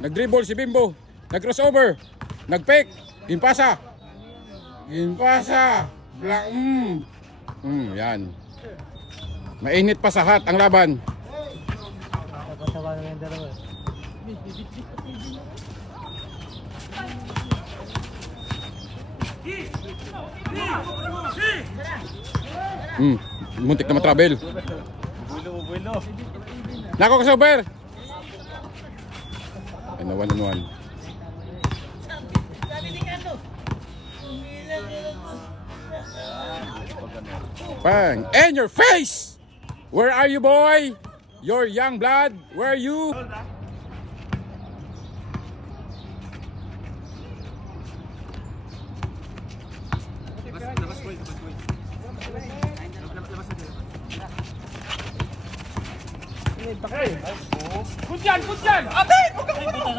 Nag-dribble si Bimbo. Nag-crossover. Nag-fake. Impasa. Impasa. Yan. Mainit pa sa hat ang laban. Nakakatawa na yung dalawa. Muntik na matravel. Bulo. Nako ka sober. Ay, na one on one. Bang! In your face! Where are you, boy? Your young blood. Where are you? Good yan! Ate!